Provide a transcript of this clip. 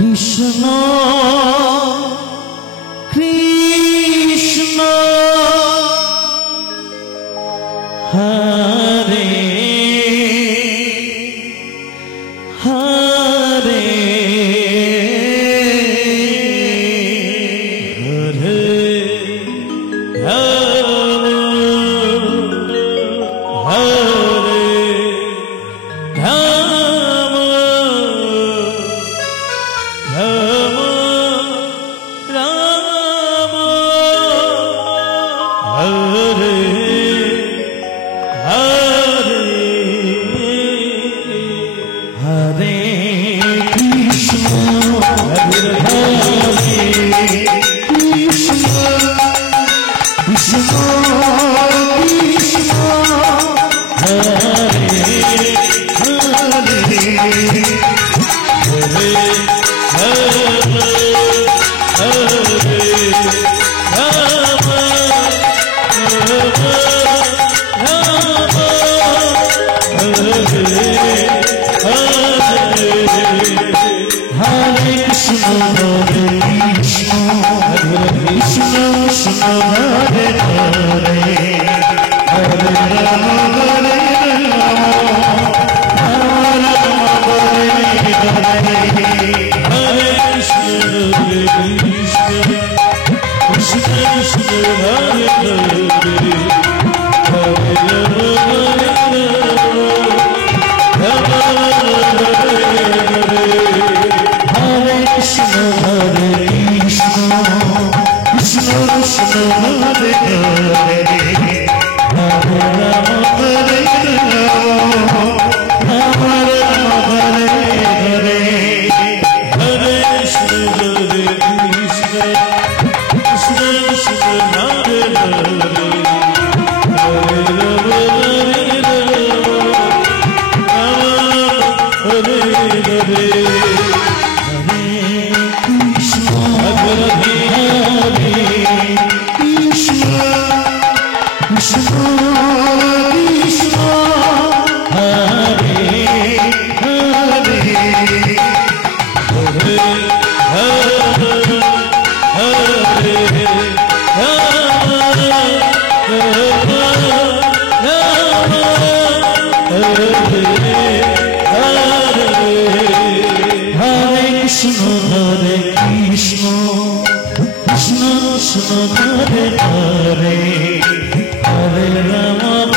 Krishna Krishna Hare Hare Hare Ram Hare Ram Ram Ram Hare Hare Krishna Hare Krishna Krishna Krishna Hare Hare Hare Hare Ram Hare Krishna Hare Krishna Krishna Krishna Hare Hare Hare Rama Hare Rama Hare Hare Hare Krishna Hare Krishna Krishna Krishna Hare Hare Hare Rama Hare Rama Krishna Hare Krishna Krishna Krishna Hare Hare Hare Rama Hare Rama Rama Rama Hare Hare Hare Krishna Hare Krishna Krishna Krishna Hare Hare Hare Rama Hare Rama Rama Hare Hare Krishna Hare Hare Hare Rama